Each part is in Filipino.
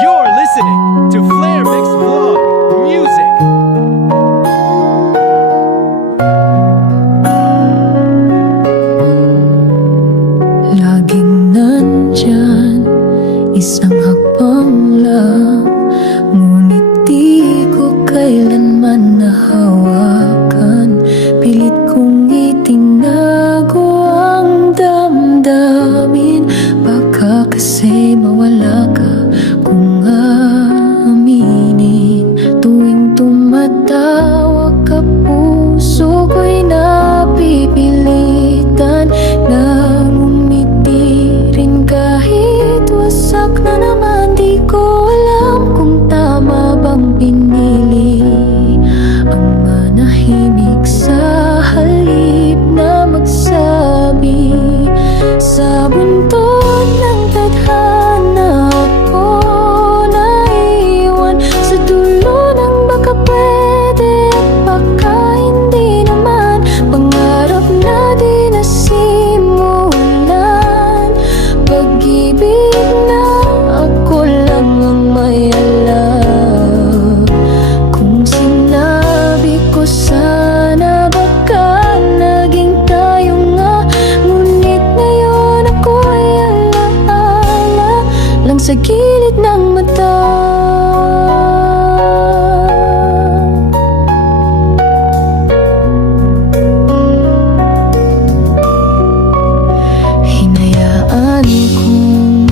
You're listening to Flair Mix Vlog Music. Laging nandyan, isang hakbang lang, ngunit di ko kailanman nahawakan. Pilit kong itinago ang damdamin, baka kasi mawala ka kung aaminin. Tuwing tumatawag ka, puso ko'y napipilitan na kahit wasak na naman. Di ko alam kung tama bang pinili ang manahimik sa halip na magsabi. Sa buntot ng tadhana ako naiwan, sa dulo ng baka pwede, baka hindi naman. Pangarap na di nasimulan, pag-ibig na ako lang ang may alam. Kung sinabi ko sana, baka naging tayo nga, ngunit ngayon ako'y alaala lang sa gilid ng mata. Hinayaan kong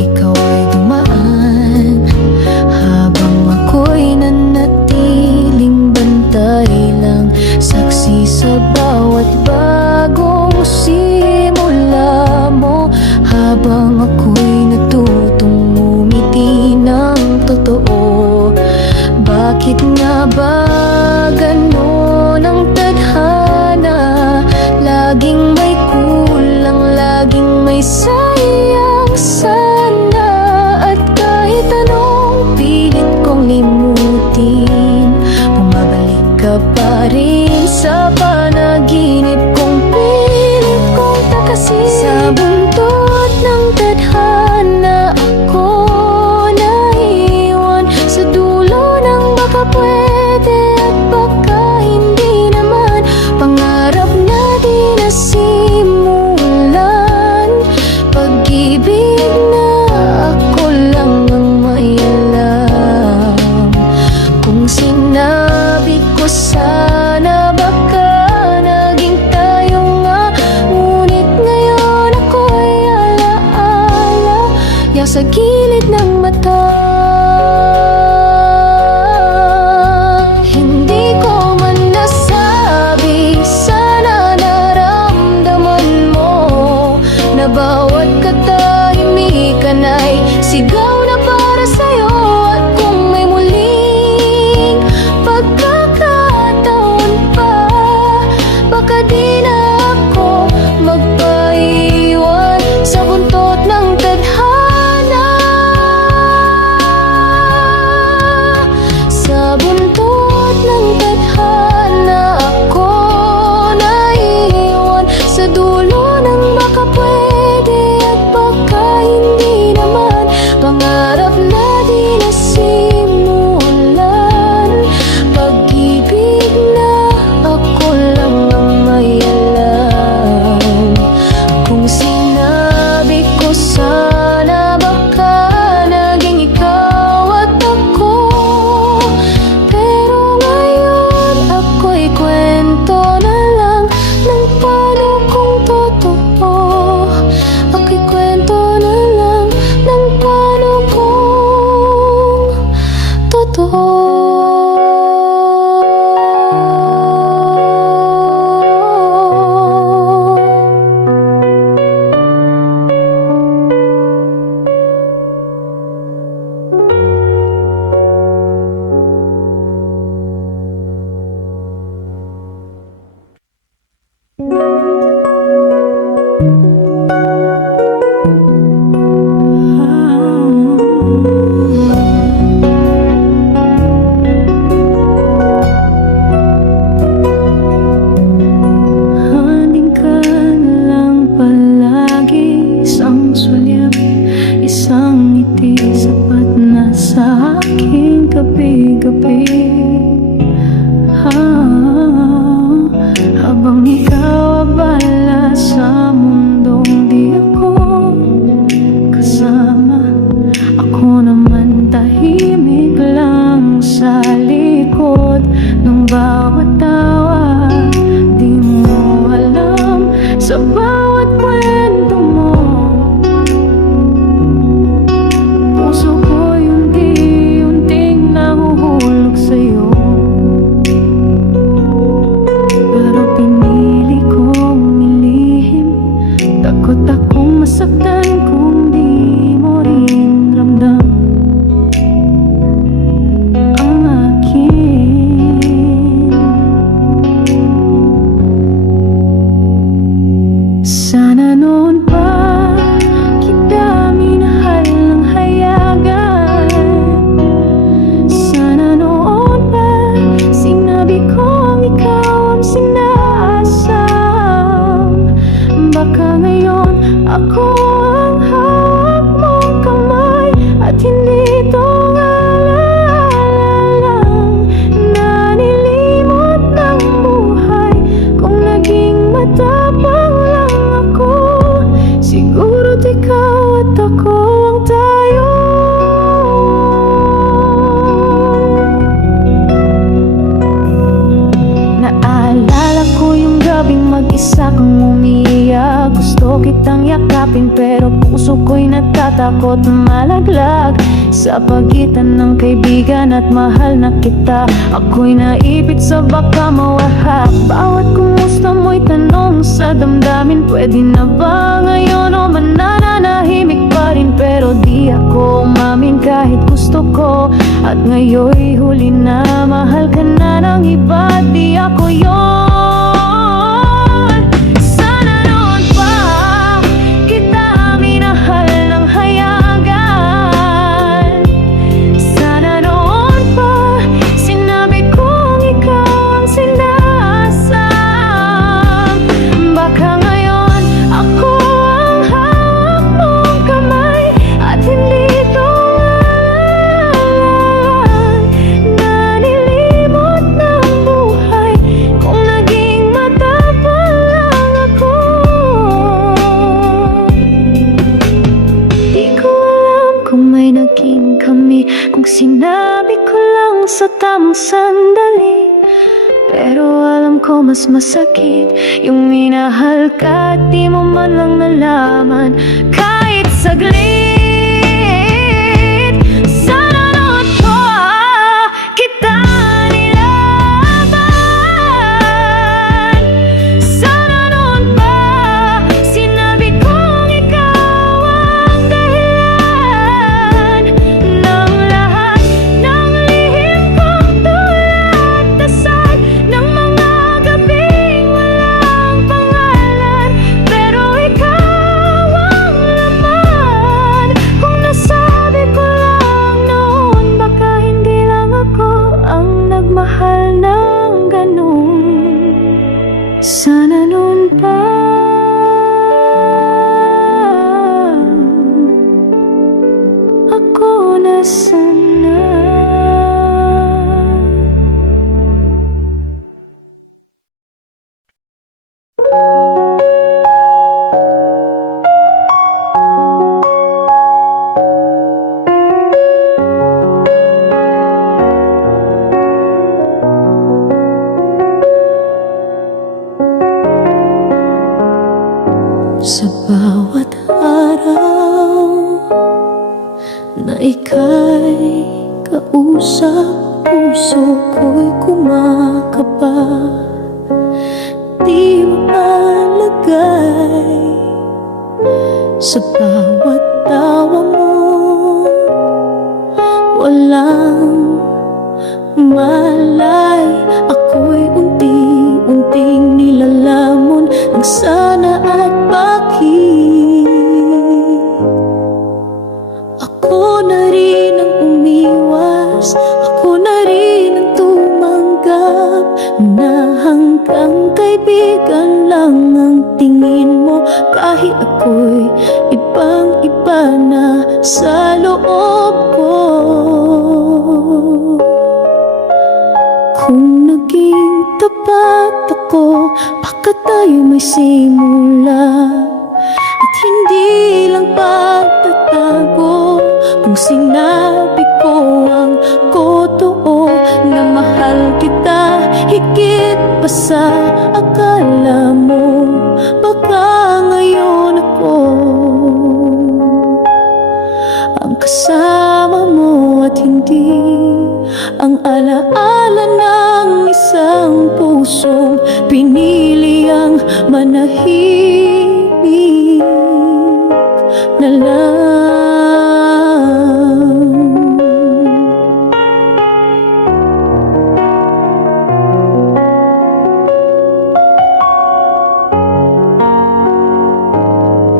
ikaw ay dumaan, habang ako'y nanatiling bantay lang, saksi sa bawat bagong simula mo. Habang ako'y natutong umiti ng natakot malaglag sa pagitan ng kaibigan at mahal na kita. Ako'y naipit sa baka mawahak. Bawat kumusta mo'y tanong sa damdamin. Pwede na ba ngayon o mananahimik pa rin? Pero di ako umamin kahit gusto ko. At ngayon'y huli na, mahal ka na ng iba. Di ako yon. Sana noon pa kita minahal ng hayagan. Sana noon pa sinabi kong ikaw ang sinasam. Baka ngayon ako ang hawak mong kamay at hindi ito nanilimot ng buhay kung naging matapang lang ako. Di ko alam kung may naging kami, kung sinabi ko lang sa tamang sandali. Pero alam ko mas masakit yung minahal ka at di mo man lang nalaman kahit saglit. Sana noon pa kita nilaban. Sana noon pa sinabi kong ikaw ang dahilan ng lahat ng lihim kong tulad dasal ng mga gabing walang pangalan. Pero ikaw ang laman. Kung nasabi ko lang noon, baka hindi lang ako ang nagmahal ng ganun. Sana noon pa ako na sana. Sa bawat araw na ika'y kausap, puso ko'y kumakaba. Di mapalagay sa bawat tawa mo, walang malay. Ako'y unti-unting nilalamon ng sana at bakit. Ako na rin ang umiwas, ako na rin ang tumanggap na hanggang kaibigan lang ang tingin mo. Kahit ako'y ibang-iba na sa loob ko. Kung naging tapat ako, baka tayo may simula at hindi lang pagtatago. Kung sinabi ko ang totoo na mahal kita higit pa sa akala mo, baka ngayon ako ang kasama mo at hindi ang alaala ng isang pusong pinili ang manahimik na lang.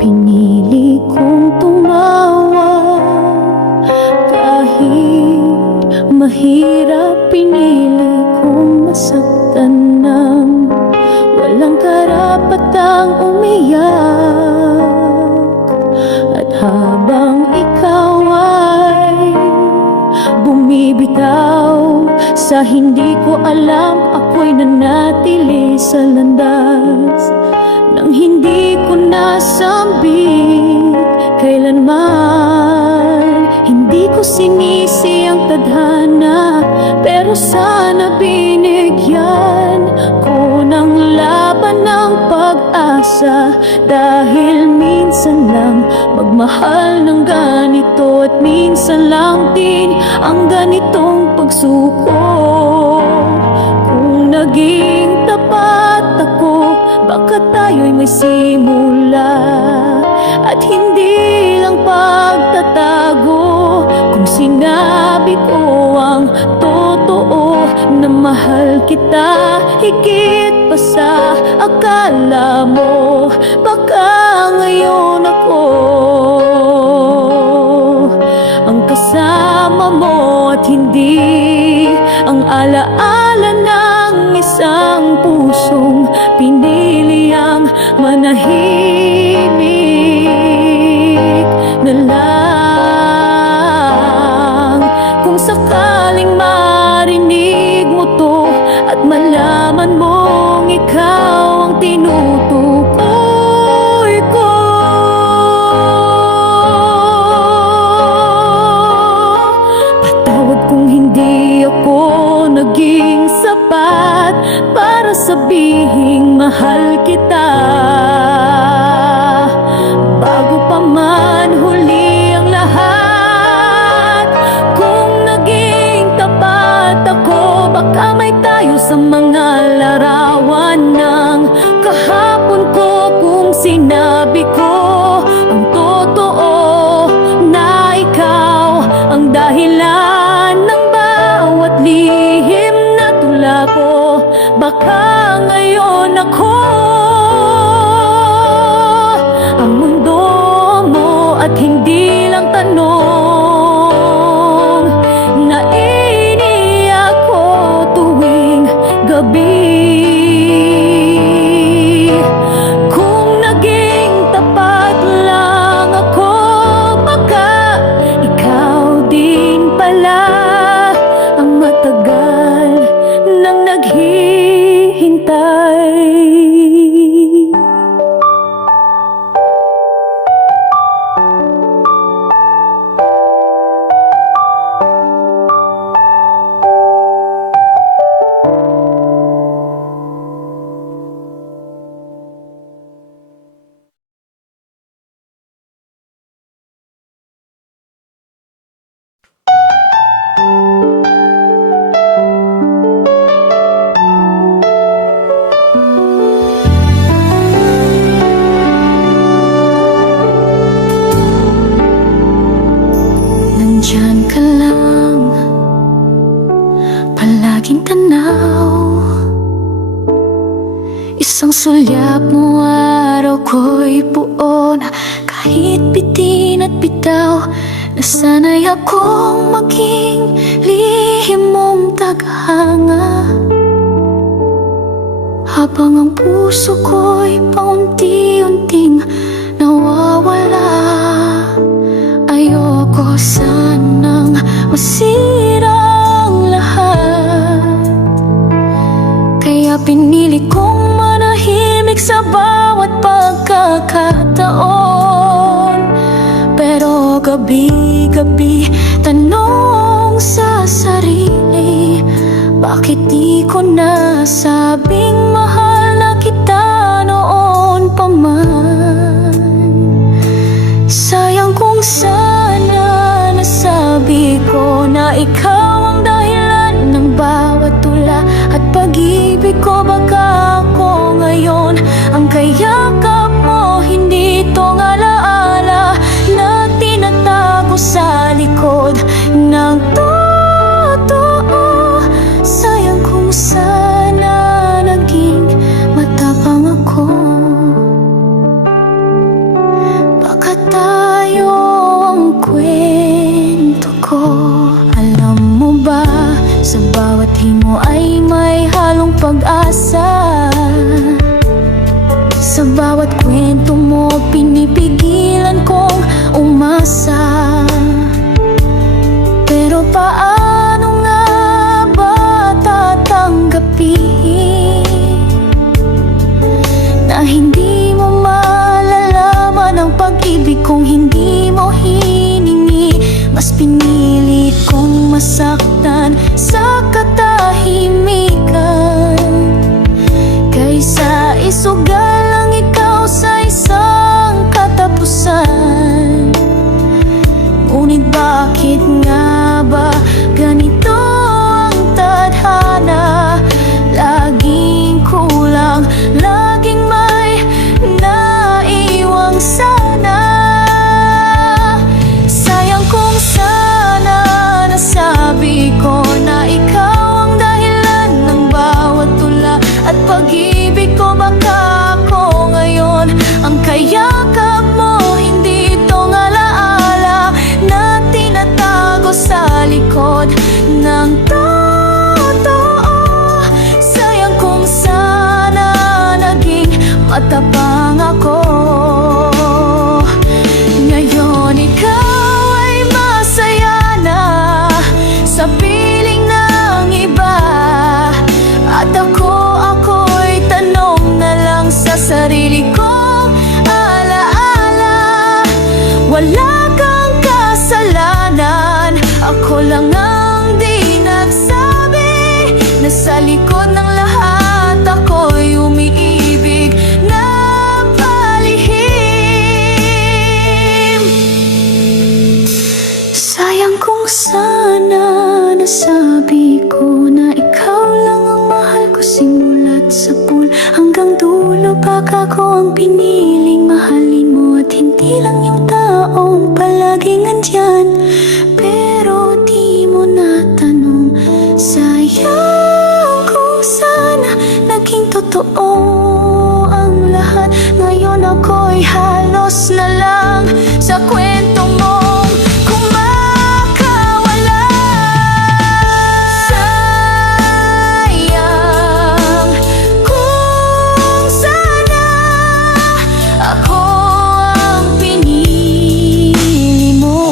Pinili kong tumawa kahit mahirap. Pinili kong masaktan ng walang karapatang umiyak. At habang ikaw ay bumibitaw sa hindi ko alam, ako'y nanatili sa landas nang hindi ko nasambit kailanman. Hindi ko sinisi ang tadhana, pero sana binigyan ko ng laban ng pag-asa. pag-asa. Dahil minsan lang magmahal ng ganito, at minsan lang din ang ganitong pagsuko. Kung naging tapat ako, baka tayo'y may simula, at hindi lang pagtatago. Kung sinabi ko ang totoo, na mahal kita higit pa sa akala mo, baka ngayon ako ang kasama mo, at hindi ang alaala ng isang pusong pinili ang manahimik na lang. Kung sakaling marinig mo to at malaman mong ikaw ang tinutukoy ko, patawad kung hindi ako naging sapat para sabihing mahal kita. Bago pa man huli ang lahat, kung naging tapat ako, baka may tayo sa mga larawan ng kahapon ko. Kung sinabi ko ang totoo, na ikaw ang dahilan ng bawat lihim na tula ko, baka ngayon ako ang mundo mo, at hindi lang tanong na iniiyak ko tuwing gabi. Kung naging tapat lang ako, baka ikaw din pala ang matagal nang naghihintay. Nandyan ka lang, palaging tanaw. Isang sulyap mo, araw ko'y buo na, kahit bitin at bitaw. Nasanay akong maging lihim mong tagahanga, habang ang puso ko'y paunti-unting nawawala. Ayoko sanang masira ang lahat, kaya pinili kong manahimik sa bawat pagkakataon. Pero gabi-gabi tanong sa sarili, bakit di ko nasabing mahal na kita noon pa man? Sayang kung sana nasabi ko na ikaw ang dahilan ng bawat tula at pag-ibig ko. Baka ako ngayon ang kayakap mo, hindi tong alaala na tinatago sa likod ng totoo. Sayang kung sana naging matapang ako, baka tayo ang kwento ko. Alam mo ba, sa bawat hingo ay may halong pag-asa. Sa bawat kwento mo, pinipigilan kong umasa. Pero paano nga ba tatanggapin na hindi mo malalaman ang pag-ibig kung hindi mo hiningi? Mas pinilit kong masaktan sa katahimikan kaysa isugal ang ikaw sa likod ng totoo. Sayang kung sana naging matapang ako. Ngayon ikaw ay masaya na sa piling ng iba, at ako'y tanong na lang sa sarili kong alaala. Wala kang kasalanan, ako lang ang di nagsabi na sa likod ng lahat ako'y umiibig na palihim. Sayang kung sana nasabi ko na ikaw lang ang mahal ko simula't sa pool hanggang dulo. Baka ko ang piniling mahalin mo at hindi lang yung taong palaging andyan, pero di mo natanong. Sayang kung sana naging totoo ang lahat. Ngayon ako'y halos na lang sa kwento mong kumakawala. Sayang kung sana ako ang pinili mo.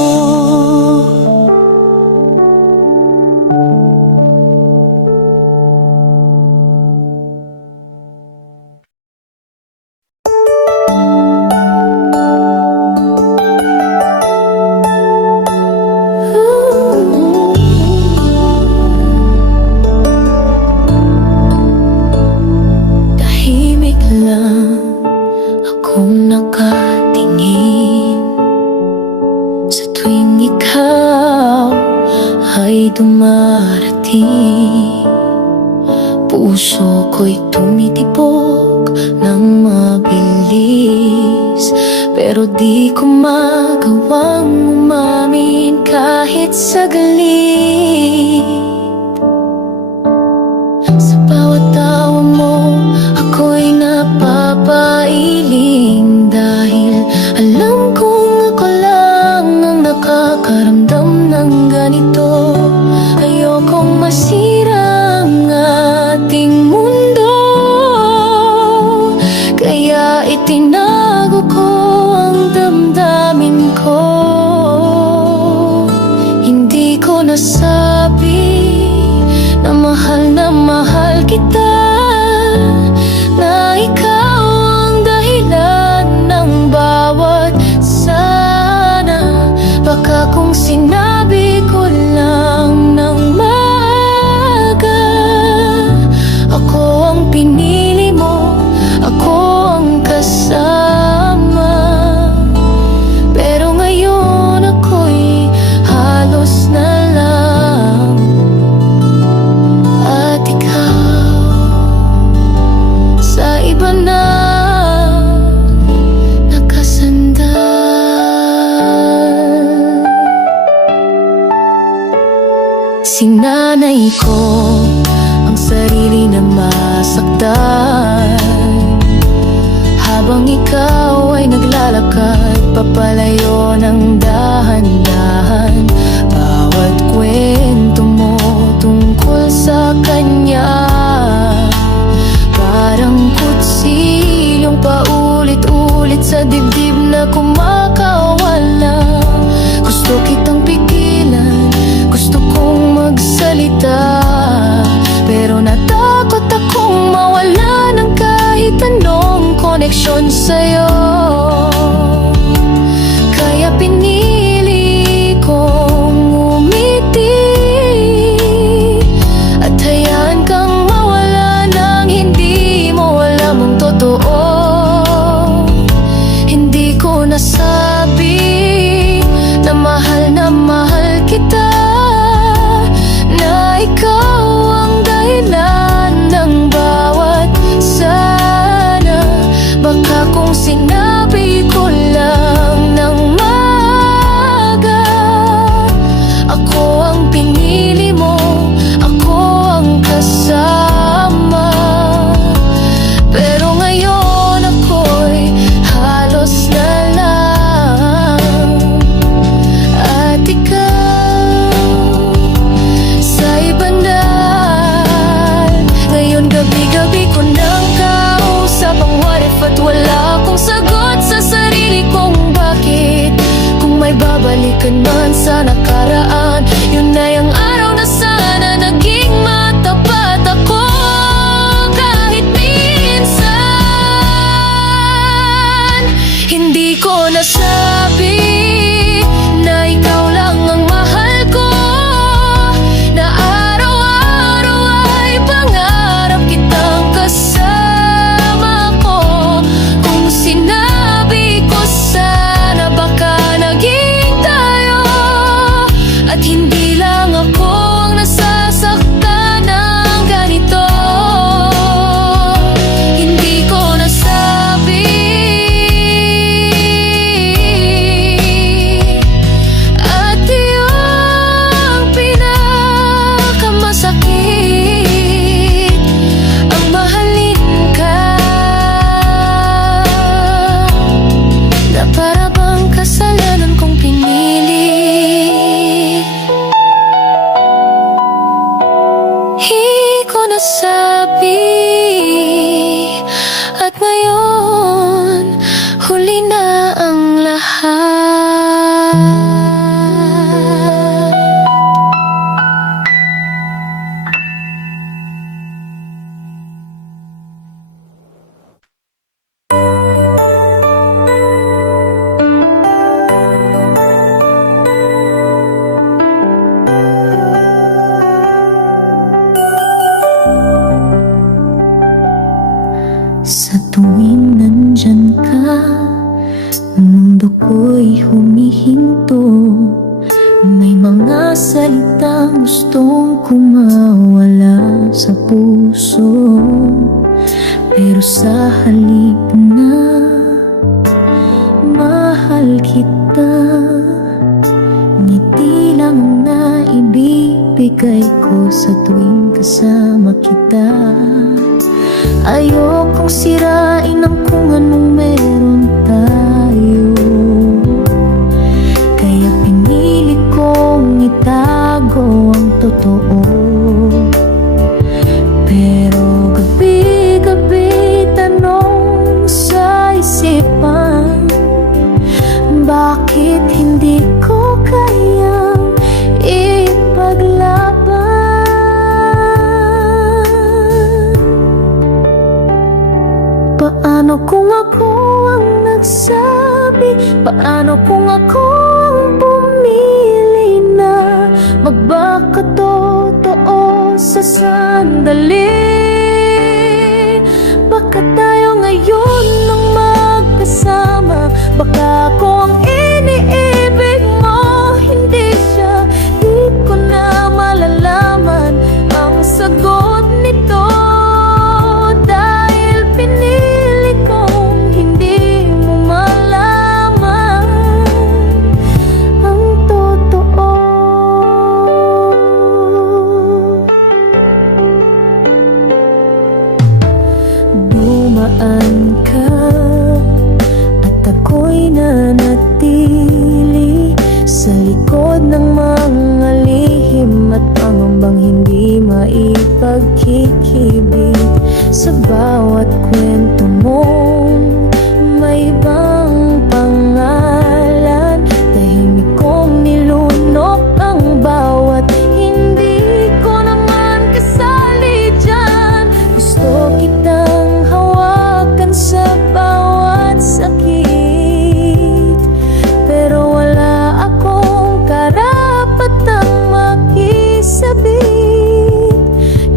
Tahimik lang akong nakatingin sa tuwing ikaw ay dumarating. Puso ko'y tumitibok ng mabilis, pero di ko magawang umamin kahit saglit. Sa bawat tawa mo, ako'y napapailing dahil alam kong ako lang ang nakakaramdam ng ganito. Ayokong masira ang ating mundo, kaya itinago ko ang damdamin ko. Hindi ko nasabi na mahal kita, na ikaw ang dahilan ng bawat sana. Baka kung sinabi ko lang ng maaga, ako ang pinili mo, ako ang kasama. Pero ngayon ako'y halos na lang, at ikaw sa iba na nakasandal. Sinanay ko ang sarili na masaktan habang ikaw ay naglalakad papalayo ng dahan-dahan. Bawat kwento mo tungkol sa kanya parang kutsilyong paulit-ulit sa dibdib na kumakawala. Gusto kitang pigilan, gusto kong magsalita, pero natakot akong mawala ng kahit anong koneksyon sa'yo. Kaya pinili kong umiti at hayaan kang mawala nang hindi mo alam ang totoo. Hindi ko nasabi na mahal kita, na ikaw ang dahilan ng bawat sana. Baka kung sinabi nasabi. At ngayon, huli na ang lahat. Sa tuwing nandyan ka, ang mundo ko'y humihinto. May mga salitang gustong kumawala sa puso, pero sa halip na mahal kita, ngiti lang na ibibigay ko sa tuwing kasama kita. Ayokong sirain ang kung anong meron tayo, kaya pinili kong itago ang totoo. Pero gabi-gabi tanong sa isipan, bakit hindi ko kayang ipaglaban? Paano kung ako ang nagsabi? Paano kung ako ang pumili na magbakatotoo sa sandali? Baka tayo ngayon lang magkasama, baka ako ang iniibig mo, hindi siya. Di ko na malalaman ang sagot nito, dahil pinili kong hindi mo malaman ang totoo. Dumaan ka at ako'y nanatili sa likod ng mga lihim at pangambang hindi maipagkikibig. Sa bawat kwento mong may ibang pangalan, tahimik kong nilunok ang bawat hindi ko naman kasali dyan. Gusto kitang hawakan sa bawat sakit, pero wala akong karapatang makisabit.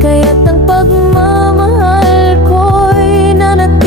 Kaya't ang pagmamahal ko'y nanatili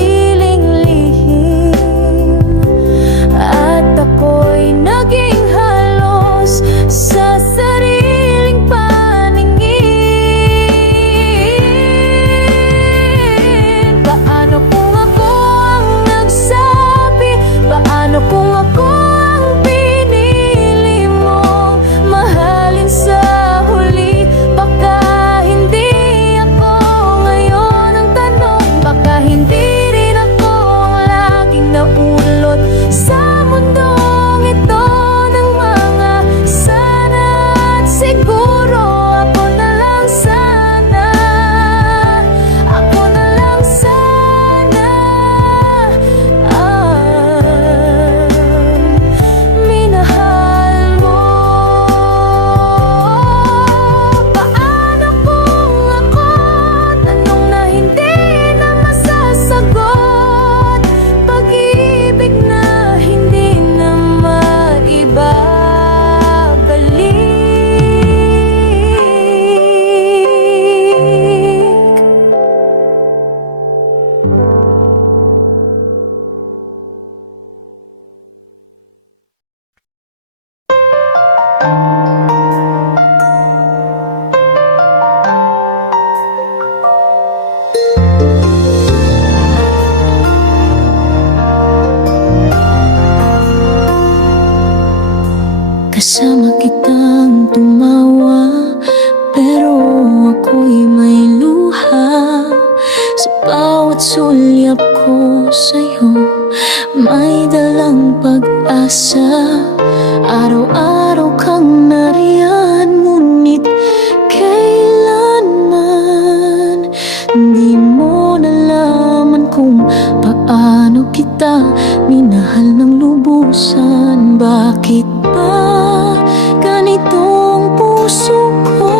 Bakit ba ganitong puso ko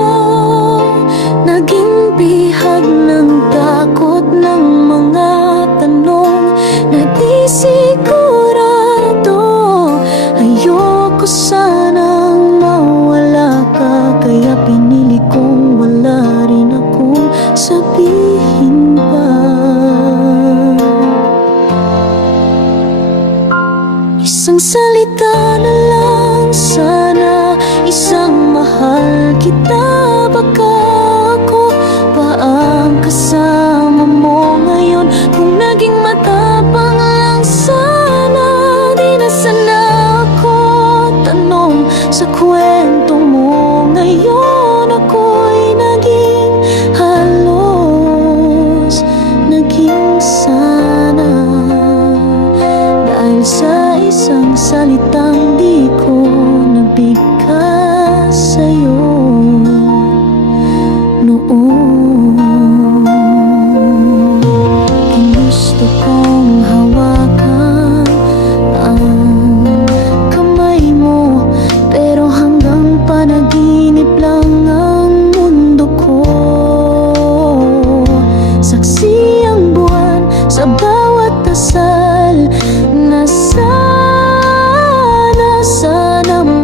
naging bihag ng takot ng mga tanong na di sigurado? Ayoko sanang mawala ka, kaya pinili kong wala rin akong sabihin pa. Isang salita na lang sana, isang mahal kita. Baka ako pa ang kasama mo ngayon. Kung naging matapang lang sana, di na sana ako tanong sa kwento mo ngayon. Ako'y naging halos, naging sana, dahil sa isang salitang di ko nabigkas sa'yo noon. Ginusto kong hawakan ang kamay mo, pero hanggang panaginip lang ang mundo ko. Saksi ang buwan sa bawat dasal na sana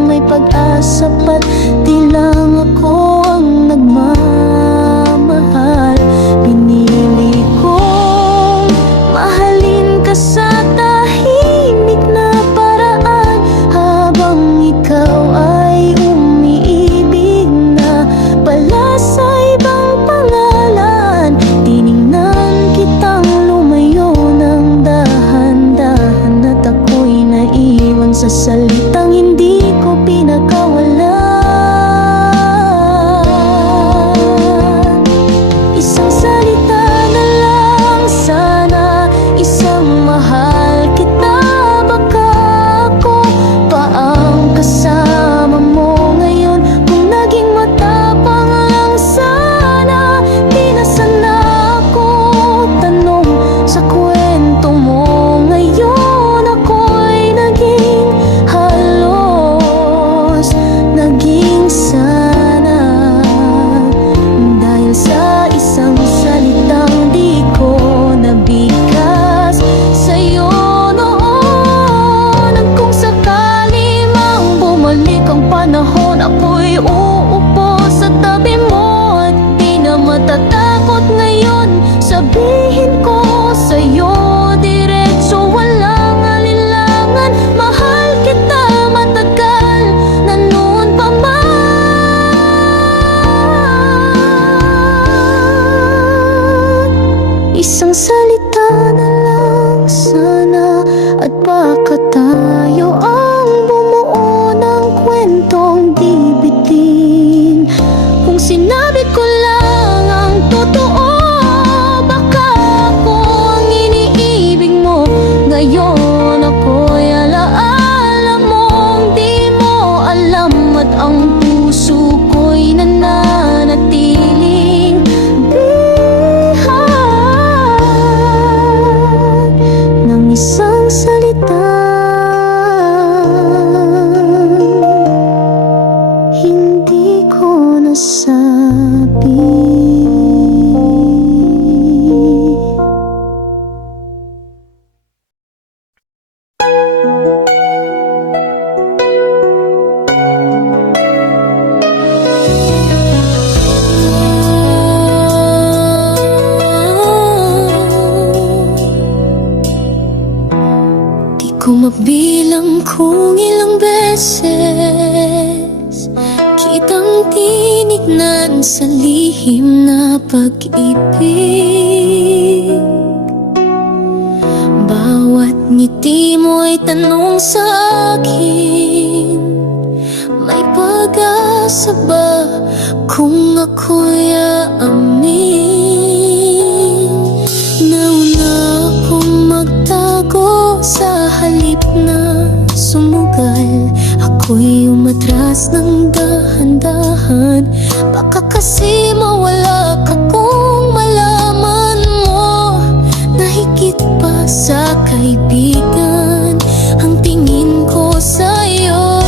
may pag-asa pa't di lang ako ang nagmamahal. Pinili kong mahalin ka sa tahimik na paraan, habang ikaw ay umiibig na pala sa ibang pangalan. Tiningnan kitang lumayo ng dahan-dahan at ako'y naiwan sa salitang hindi ko pinakawalan. Isang salita na lang sana, isang mahal kita. Baka ako pa ang kasama mo ngayon. Kung naging matapang lang sana, di na sana ako tanong sa kwento mo ngayon. Ako'y naging halos, naging sana, dahil sa isang salitang di ko nabigkas sa'yo noon. At kung sakali mang bumalik ang panahon, ako'y uupo sa tabi mo at di na matatakot ngayon. Sabihin ko sa'yo diretso, walang alinlangan. Mahal kita matagal na noon pa man. Isang salita na lang sana, at baka tayo ang bumuo ng kwentong di bitin. Kung sinabi ko lang ang totoo, baka ako ang iniibig mo ngayon. Ako'y alaala mong di mo alam, at ang puso ko'y nananatiling bihag ng isang salita. Hindi ko nasabi. Di ko mabilang kung ilang beses kitang tinignan sa lihim na pag-ibig. Bawat ngiti mo'y tanong sa akin, may pag-asa ba kung ako'y aamin? Nauna akong magtago sa halip na sumugal. Ako'y umatras ng dahan-dahan, baka kasi mawala ka kung malaman mo na higit pa sa kaibigan ang tingin ko sa'yo.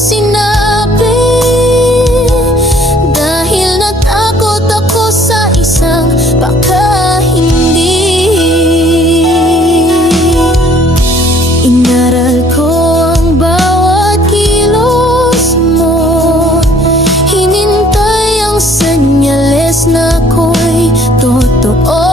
sinabi, dahil natakot ako sa isang baka hindi. Inaral ko ang bawat kilos mo, hinintay ang senyales na ako'y totoo.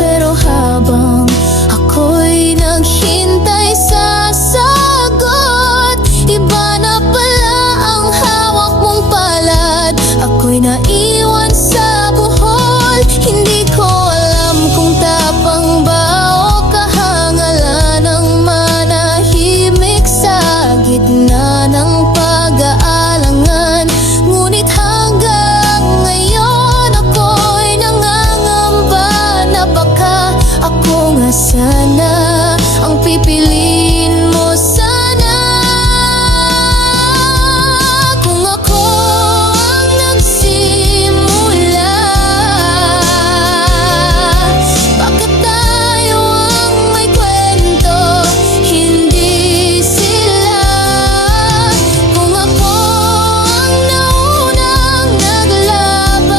Pero habang ako'y naghintay sa sagot, iba na pala ang hawak mong palad. Ako'y naiwan sa buhol, hindi ko alam kung tapang ba o kahangalan ang manahimik sa gitna ng pag-aalangan. Ngunit hanggang ngayon ako'y nangangamba na baka ako nga sana ang pipiliin mo sana. Kung ako ang nagsimula, bakit tayo ang may kwento, hindi sila? Kung ako ang naunang naglaban,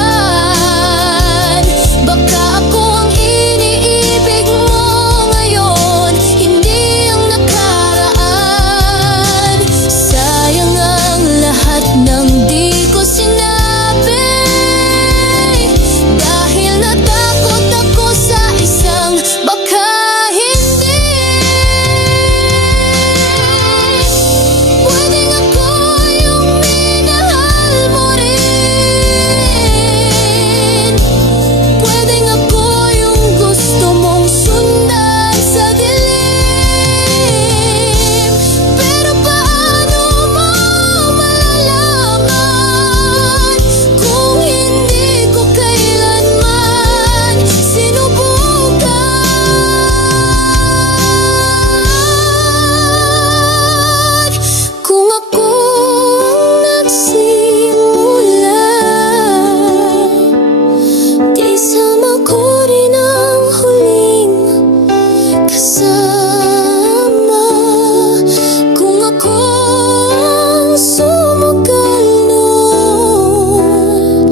baka ako ang iniibig mo ngayon, hindi ang nakaraan. Sayang ang lahat ng di ko sinabi, dahil natakot ako sa isang baka hindi. Pwedeng ako yung minahal mo rin, pwedeng ako yung gusto mong sundan sa dilim. Pero paano mo malalaman kung hindi ko kailanman sinubukan? Kung ako ang nagsimula, di sama ko rin ang huling kasama. Kung ako ang sumugal noon,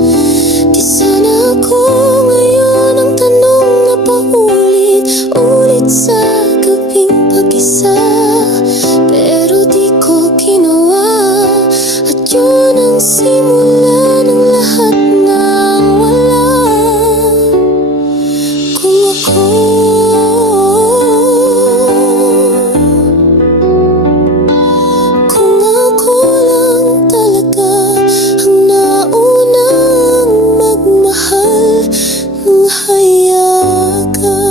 di sana ako ngayon ang tanong na paulit-ulit sa gabing pag-isa. Pero di ko ginawa, at yun ang simula ng lahat ng wala. Kung ako lang talaga ang naunang magmahal ng hayagan.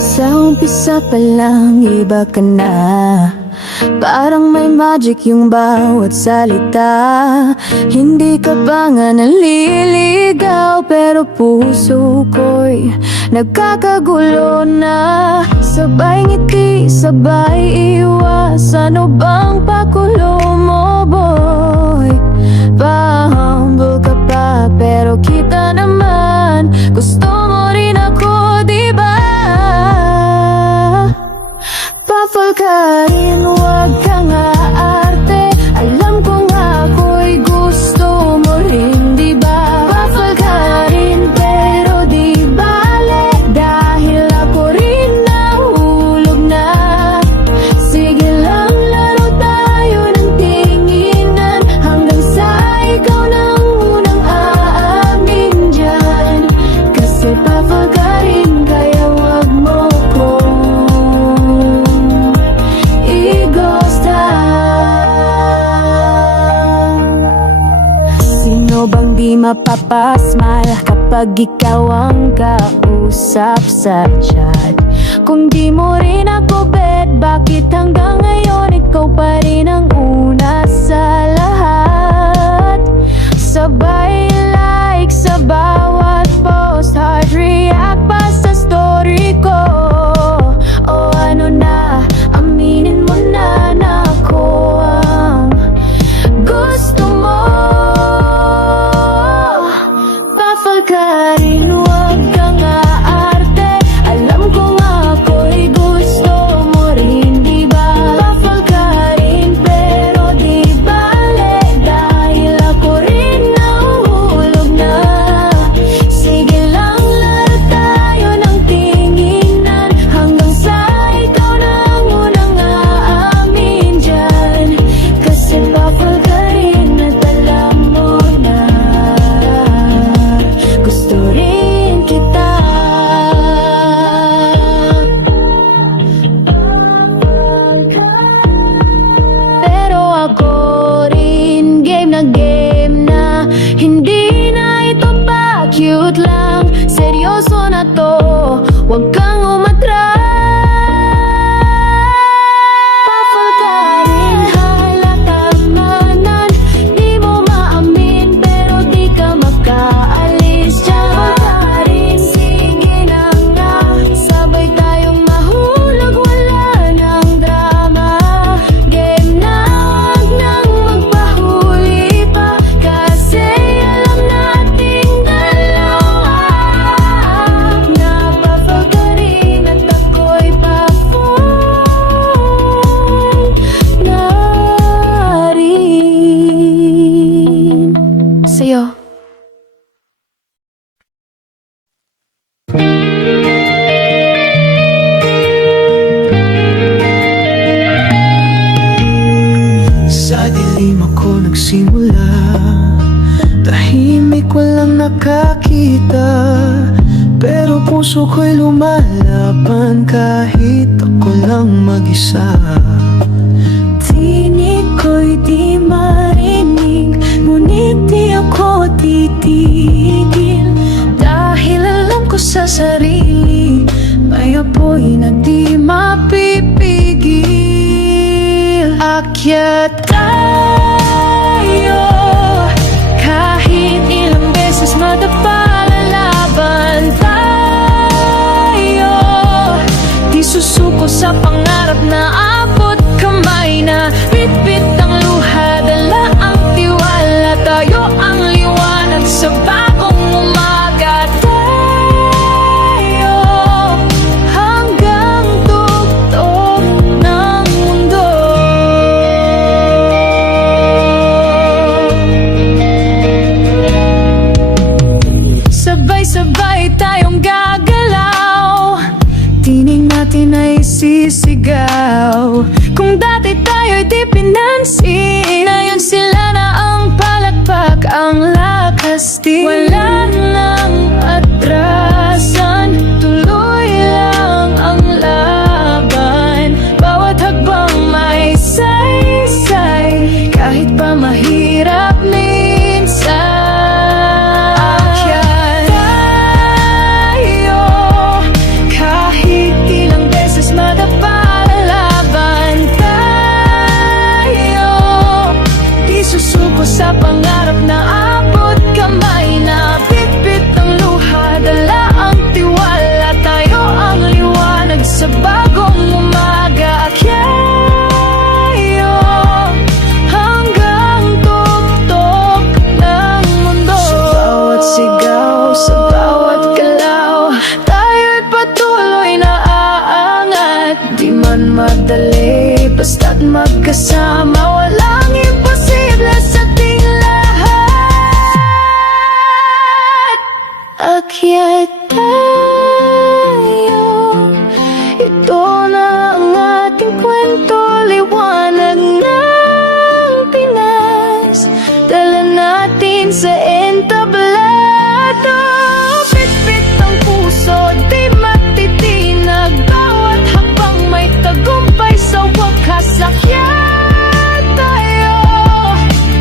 Sa umpisa pa lang iba ka na, parang may magic yung bawat salita. Hindi ka ba nga naliligaw, pero puso ko'y nagkakagulo na. Sabay ngiti, sabay iwas, ano bang pakulo mo, boy? Pa-humble ka pa, pero kita naman gusto mo rin ako, di ba? Pa-fall ka rin, huwag kang aarte, alam kong ako'y gusto mo rin, di ba? Pa-fall ka rin, pero di bale, dahil ako rin nahulog na. Sige lang, laro tayo ng tinginan, hanggang sa ikaw nang unang aamin dyan. Kasi pa-fall ka rin, kaya wag mo kong sino bang di mapapasmile kapag ikaw ang kausap sa chat? Kung di mo rin ako bet, bakit hanggang ngayon ikaw pa rin ang una sa lahat? Sabay like sa bawat post, heart react pa sa story ko. O ano na, ko'y lumalaban kahit ako lang mag-isa. Tinig ko'y di marinig, ngunit di ako titigil. Dahil alam ko sa sarili, may apoy na di mapipigil. Akyat tayo, kahit ilang beses madapa, lalaban tayo. Di susuko sa pangarap na abot kamay na bitbit ang luha, dala ang tiwala. Tayo ang liwanag sa bagong umaga. Tayo hanggang tuktok ng mundo. Sabay-sabay tayong gagalaw, tinig natin ay sisigaw. Kung dati tayo'y di pinansin, ngayon sila na ang palakpak, ang lakas din. Wala nang atrasan, tuloy lang ang laban. Bawat hakbang may saysay, kahit pa mahirap minsan. Akyat tayo, kahit ilang beses madapa, lalaban tayo. Di susuko sa pangarap na abot kamay na bitbit ang luha, dala ang tiwala. Tayo ang liwanag sa bagong umaga. Akyayo hanggang tuktok ng mundo. Sa bawat sigaw, sa bawat galaw, tayo'y patuloy na aangat. Di man madali, basta't magkasama, walang imposible sa ating lahat. Akyat tayo, ito na ang ating kwento, liwanag ng Pinas. Dala natin sa entablado, bitbit ang puso, di matitinag. Bawat hakbang may tagumpay sa wakas. Akyat tayo,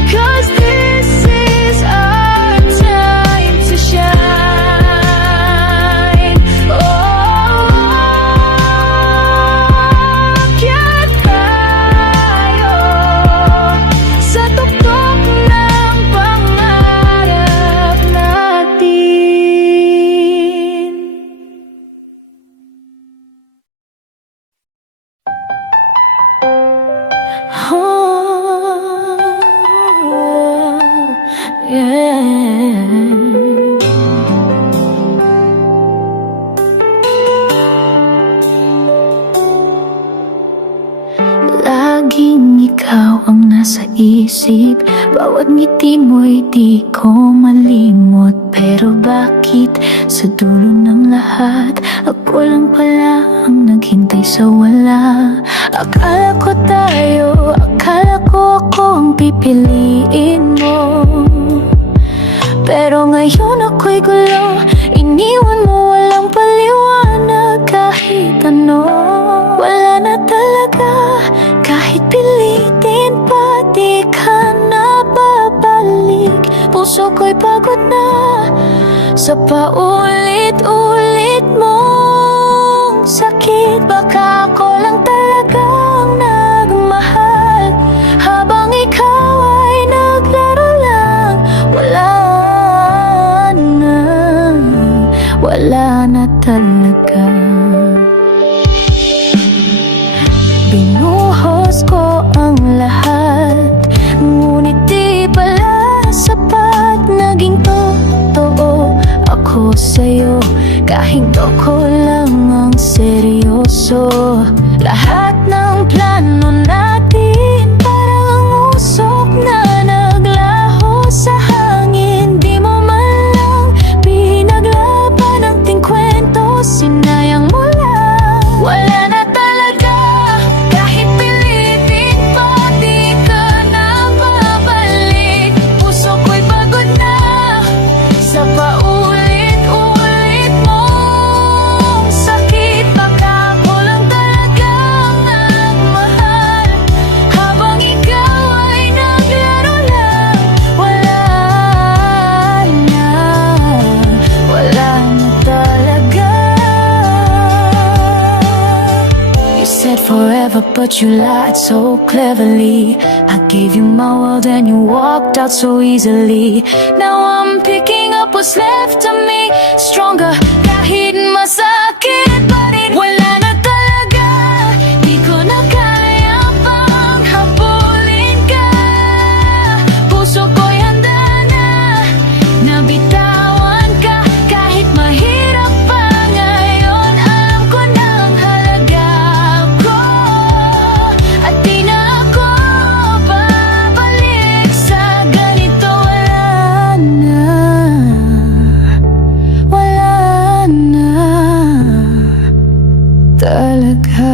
'cause this is our time to shine. Oh, akyat tayo sa tuktok ng pangarap natin. Oh, yeah. Laging ikaw ang nasa isip, bawat ngiti mo'y di ko malimot. Pero bakit sa dulo ng lahat, ako lang pala ang naghintay sa wala? Akala ko tayo, akala ko ako ang pipiliin mo, pero ngayon ako'y gulo, iniwan mo walang paliwanag. Kahit ano, wala na talaga, kahit pilitin pa, di ka na babalik. Puso ko'y pagod na sa paulit-ulit mong sakit. Baka ako lang talagang nagmahal, habang ikaw ay naglaro lang. Wala na talaga. Binuhos ko ang lahat, ngunit di pala sapat. Naging totoo ako sa'yo, kahit ako lang ang seryoso. Lahat ng plano natin parang ang usok na naglaho sa hangin. Di mo man lang pinaglaban ang ting kwento, sinayang mo lang. Wala na talaga, kahit pilitin pa, di ka na babalik. Puso ko'y pagod na sa paulit-ulit mong forever, but you lied so cleverly. I gave you my world and you walked out so easily. Now I'm picking up what's left of me, stronger kahit masakit pa rin. Wala na talaga, di ko na kaya pang habulin ka. Puso ko'y handa na, nabitawan ka. Kahit mahirap pa ngayon, alam ko na ang halaga ko. At di na ako babalik sa ganito. Wala na talaga.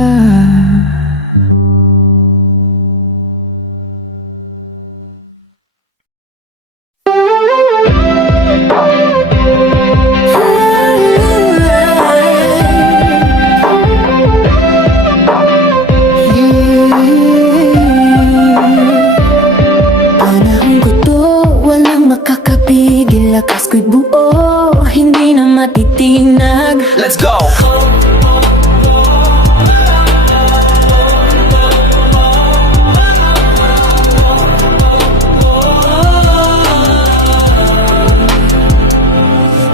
Panahon ko to, walang makakapigil. Lakas ko'y buo, hindi na matitinag. Let's go!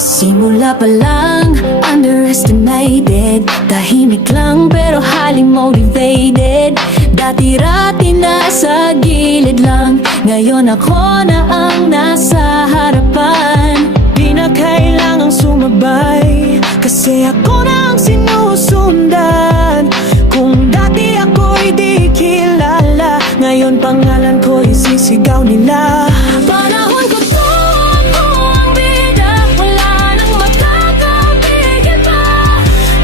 Simula pa lang, underestimated. Tahimik lang pero highly motivated. Dati-rati nasa gilid lang, ngayon ako na ang nasa harapan. Di na kailangang sumabay, kasi ako na ang sinusundan. Kung dati ako'y di kilala, ngayon pangalan ko isisigaw nila. Panahon ko to, ako ang bida. Wala nang makakapigil pa.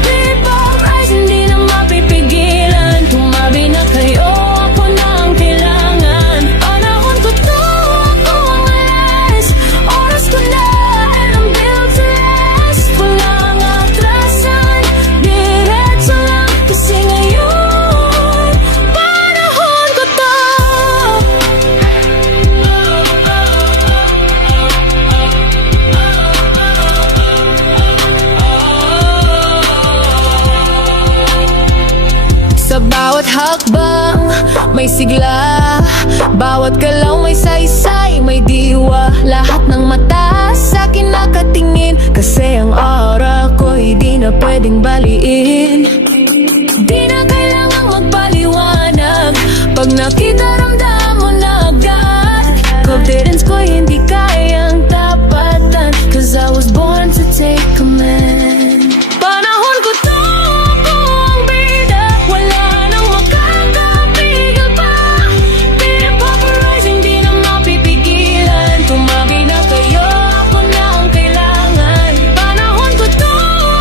People rise, hindi na mapipigilan. Tumabi na kayo, ako na ang kailangan. Panahon ko to, ako ang last. Oras ko na, and I'm built to last. Walang atrasan, diretso lang. Kasi ngayon, panahon ko to. Sa bawat hakbang, may sigla. Bawat galaw may saysay, may diwa. Lahat ng mata sa akin nakatingin, kasi ang aura ko'y di na pwedeng baliin. Di na kailangang magpaliwanag, pag nakita ramdam mo na agad. Confidence ko'y hindi kayang tapatan, cause I was born to take command. Panahon ko to, ako ang bida. Wala nang makakapigil pa. People rise, hindi na mapipigilan. Tumabi na kayo, ako na ang kailangan. Panahon ko to,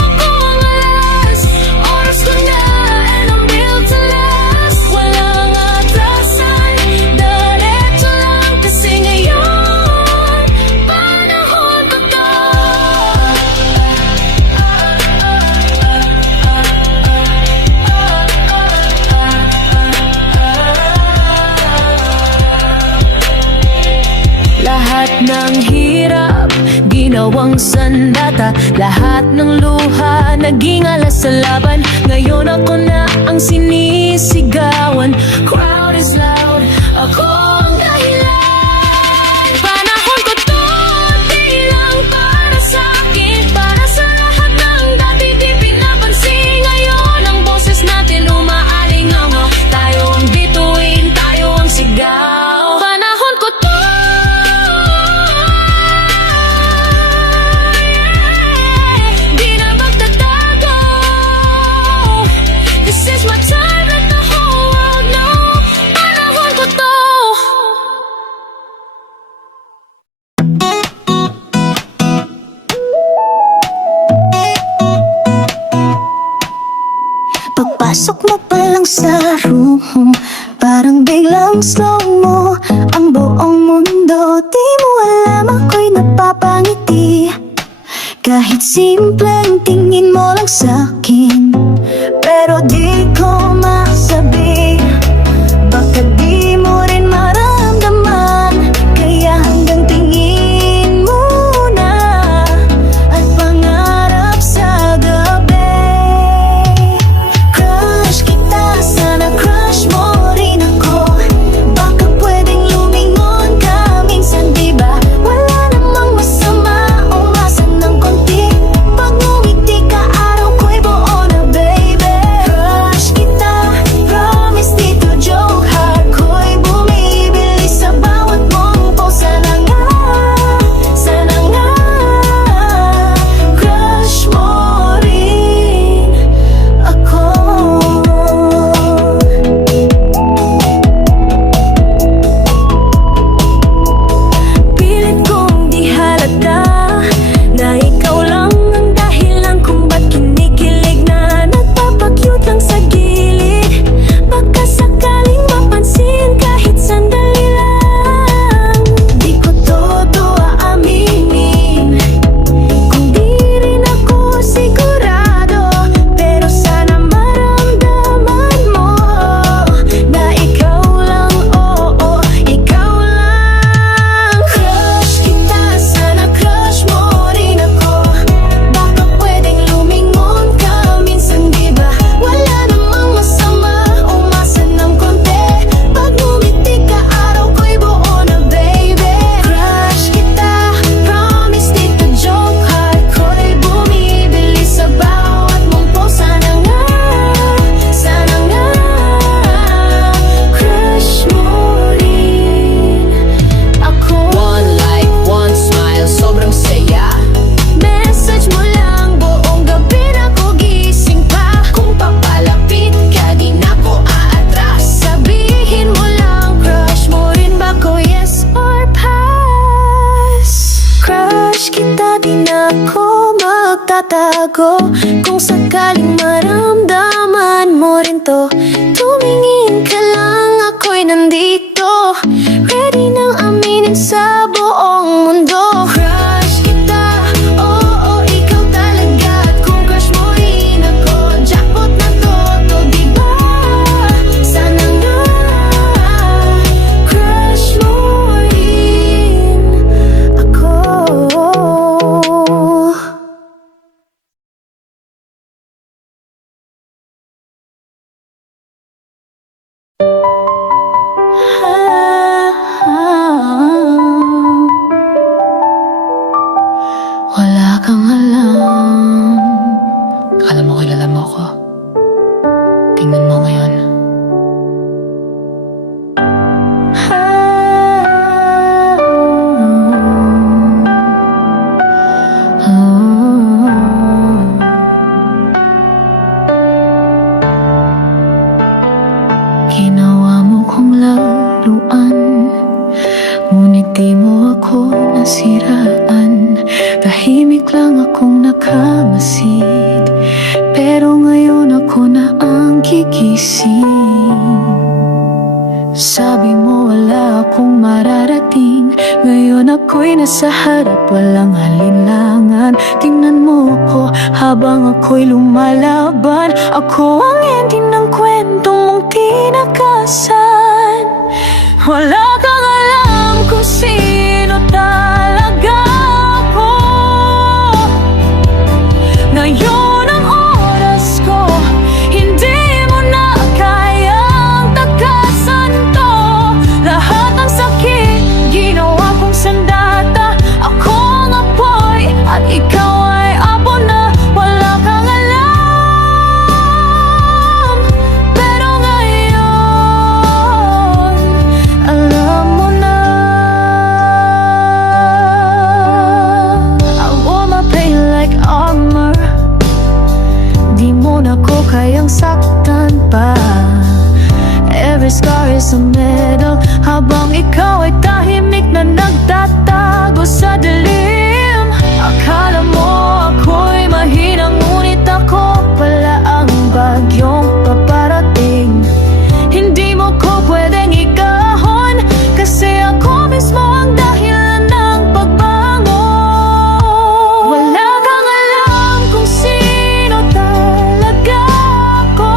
ako ang last. Oras ko na, and I'm built to last. Walang atrasan, diretso lang. Kasi ngayon, panahon ko to. Lahat ng hirap, ginawang sandata. Lahat ng luha, naging alas sa laban. Ngayon ako na ang sinisigawan. Crowd is loud, ako ang dahilan. Panahon ko to, di lang para sa akin, para sa lahat ng dati di pinapansin. Ngayon ang boses natin umaalingaw. Tayo ang bituin, tayo ang sigaw. Panahon ko to, di na magtatago. This is my time, let the whole world know. Panahon ko to. Pagpasok mo pa lang sa room, parang biglang slow mo ang buong mundo. Di mo alam ako'y napapangiti, kahit simpleng tingin mo lang sa'kin. Pero di ko masabi, baka di mo rin maramdaman. Kaya hanggang tingin muna at pangarap sa gabi. Crush kita, sana ko. Kung sakaling maramdaman mo rin to, tumingin ka lang, ako'y nandito, ready nang aminin sa buong mundo. Crush kita, oo, ikaw talaga. At kung crush mo rin ako, jackpot na to, diba? Sana nga, crush mo rin ako. Wala kang alam. Akala mo kilala mo ako. Tingnan mo ngayon. Ginawa mo kong laruan, ngunit di mo ako nasiraan. Tahimik lang akong nakamasid, pero ngayon ako na ang gigising. Sabi mo wala akong mararating, ngayon ako'y nasa harap, walang alinlangan. Tingnan mo ako habang ako'y lumalaban. Ako ang ending ng kwento mong tinakasan. Wala kang alam kung sino talaga ako. Ngayon ang oras ko, hindi mo na kayang takasan to. Lahat ng sakit, ginawa kong sandata. Ako ang apoy, at ikaw ay abo na. Wala kang alam, pero ngayon alam mo na. I wore my pain like armor, di mo na ko kayang saktan pa. Every scar is a medal, habang ikaw ay tahimik na nagtatago sa dilim. Akala mo ako'y mahina, ngunit ako pala ang bagyong paparating. Hindi mo ko pwedeng ikahon, kasi ako mismo ang dahilan ng pagbangon. Wala kang alam kung sino talaga ako.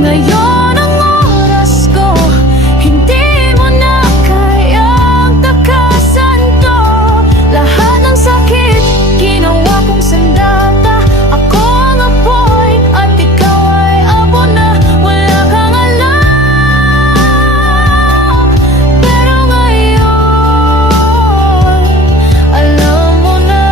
Ngayon ang oras ko, hindi mo na kayang takasan to. Lahat ng sakit, ginawa kong sandata. Ako ang apoy, at ikaw ay abo na. Wala kang alam, pero ngayon alam mo na.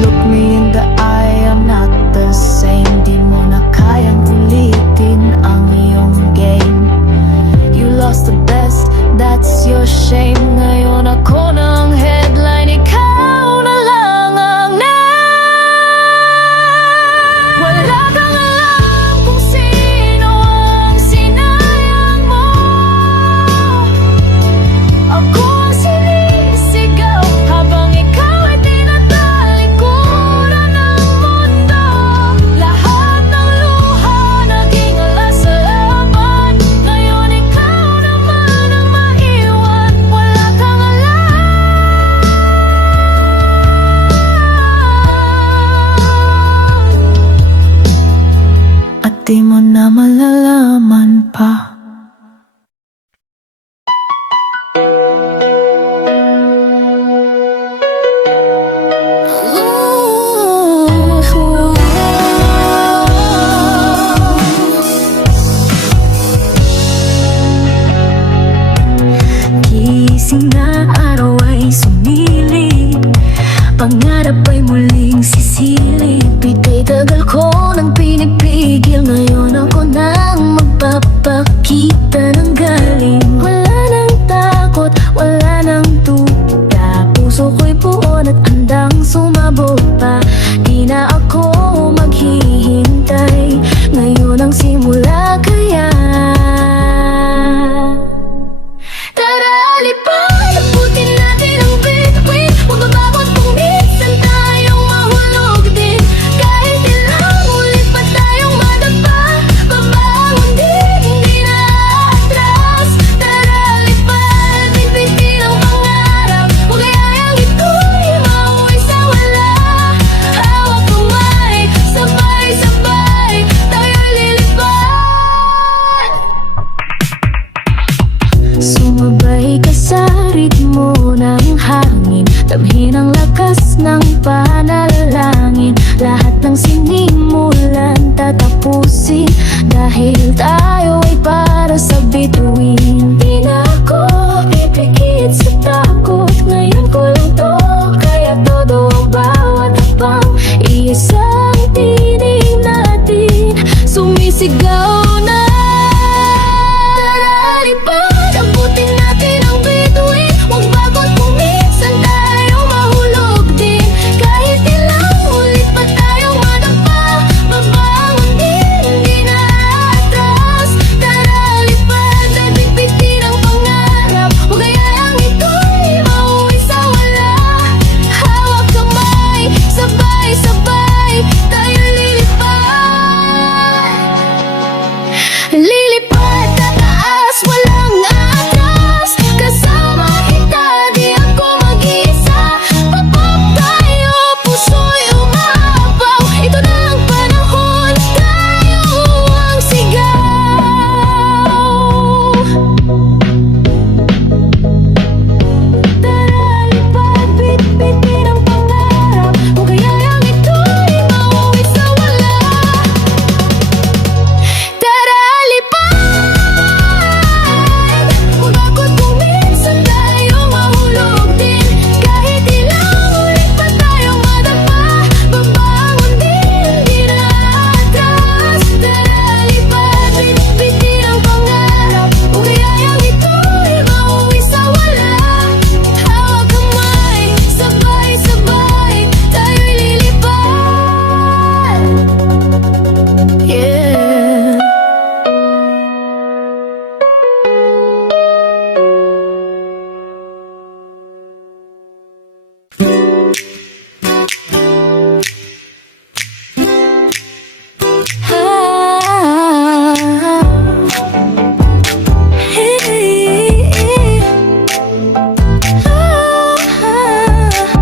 Look me in the eye, I'm not the same. Di mo na kayang ulitin ang iyong game. You lost the best, that's your shame. Ngayon ako na ang headline, ikaw na lang ang name. Wala kang alam kung sino ang sinayang mo. Ako ang sinisigaw, habang ikaw ay tinatalikuran ng mundo. Lahat ng luha naging alas sa laban. Ngayon ikaw naman ang maiwan. Wala kang alam, at di mo na malalaman pa. Gising na araw ay sumilip, pangarap ay muling sisilip. Ika'y tagal ko nang pinipigil, ngayon ako nang magpapakita ng galing. Wala nang takot, wala nang tuga, puso ko'y buon at handang sumabog pa. Di na tayo ay para sa bituin. Di na ako pipikit sa takot, ngayon ko lang to, kaya todo ang bawat habang iisang tinig natin sumisigaw na. Tara lipad, abutin natin ang bituin. Huwag bagot kung minsan tayong mahulog din. Kahit ilang ulit pa tayong madapa, babangon din, hindi na atras. Tara lipad, at bitbitin ang pangarap. Huwag kayang ito'y mauwi sa wala. Hawak kamay, sabay-sabay tayo lilipad. Lilipad, tataas, walang atras. Kasama kita, di ako mag-isa. Papap tayo, puso'y umapaw. Ito na ang panahon, tayo ang sigaw. Tara lipad, bitbitin ang pangarap. Huwag kayang ito'y mauwi sa wala. Tara lipad, huwag bagot kung minsan tayong mahulog din. Kahit ilang ulit pa tayong madapa, babangon din, di na atras. Tara lipad, bitbitin ang pangarap. Huwag kayang ito'y mauwi sa wala. Hawak kamay, sabay-sabay tayo'y lilipad. Yeah.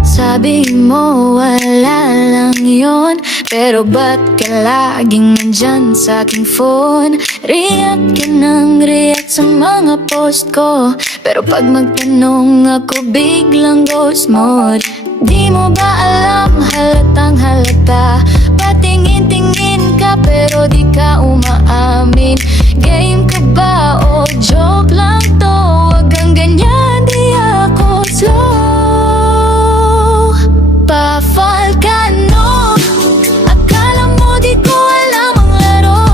Sabi mo wala lang yon, pero ba't ka laging nandyan sa aking phone? React ka ng react sa mga post ko, pero pag magtanong ako biglang ghost mode. Di mo ba alam, halatang halata, patingin-tingin ka pero di ka umaamin. Game ka ba o joke lang to? Wag kang ganyan, di ako slow. Pa-fall ka no, akala mo di ko alam ang laro.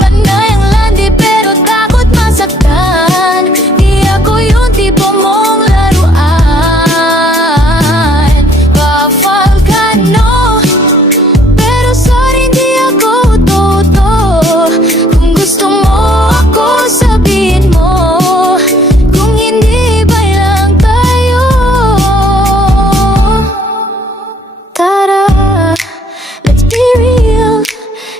Panay ang landi pero takot masaktan. Di ako yung tipo mong laruan. Pa-fall ka no, pero sorry di ako toto. Kung gusto mo ako sabihin mo, kung hindi bay lang tayo. Tara, let's be real.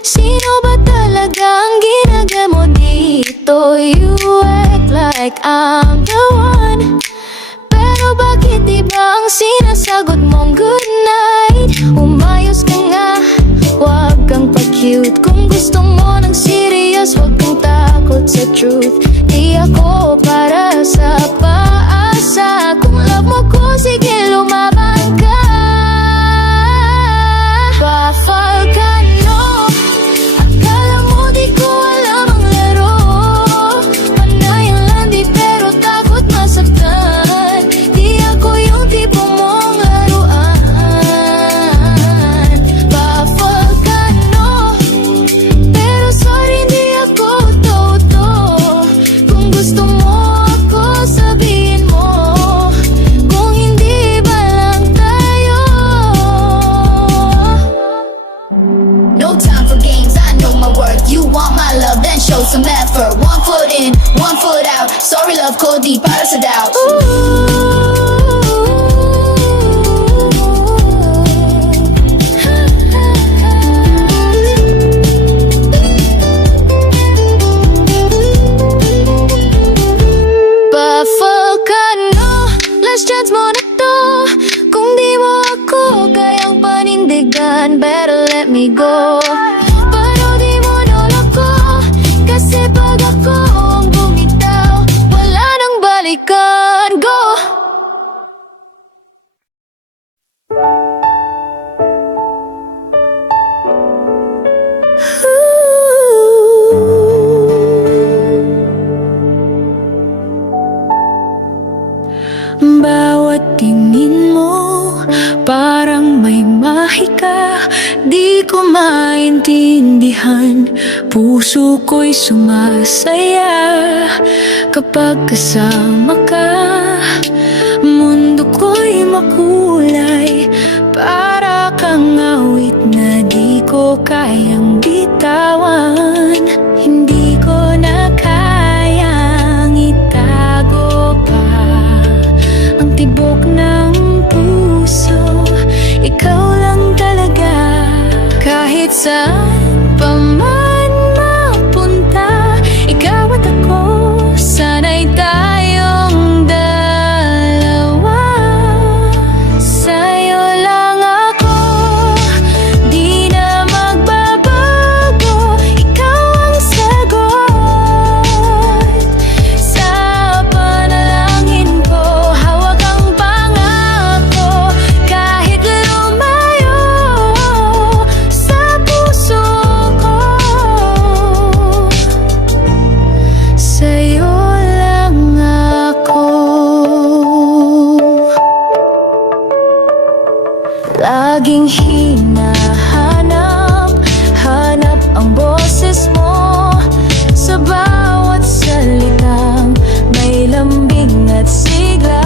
Sino ba talaga ang ginagamo dito? You act like I'm the one, pero bakit iba ang sinasagot mong good night? Umayos ka nga, huwag kang pa-cute. Kung gusto mo ng serious, huwag kang takot sa truth. Di ako para sa paasa. Kung love mo ko, sige lumaban ka. Pa-fall ka no, akala mo di ko alam ang laro. Panay ang landi pero takot masaktan. Di ako yung tipo mong laruan. Pa-fall ka no, pero sorry di ako toto. Kung gusto mo ako sabihin mo, kung hindi ba lang tayo. No time for games, I know my worth. You want my love, then show some effort. 1 foot in, 1 foot out. Sorry love, cold deep, para sa doubt. Pa-fall ka no, last chance mo na to. Kung di mo ako kayang panindigan, better let me go. Pero di mo nalako, kasi pag ako ang bumitaw, wala nang balikan. Go! tanggihan. Puso ko'y sumasaya kapag kasama ka. Mundo ko'y makulay, para kang awit na di ko kayang bitawan. Hindi ko na kayang itago pa ang tibok ng puso. Ikaw lang talaga. Kahit saan pa man mapunta, ikaw at ako, sana'y tayong dalawa. Sa'yo lang ako, di na magbabago. Ikaw ang sagot sa panalangin ko. Hawak ang pangako kahit lumayo sa puso ko. Sa'yo lang ako. Laging hinahanap, hanap ang boses mo sa bawat salitang may lambing at sigla.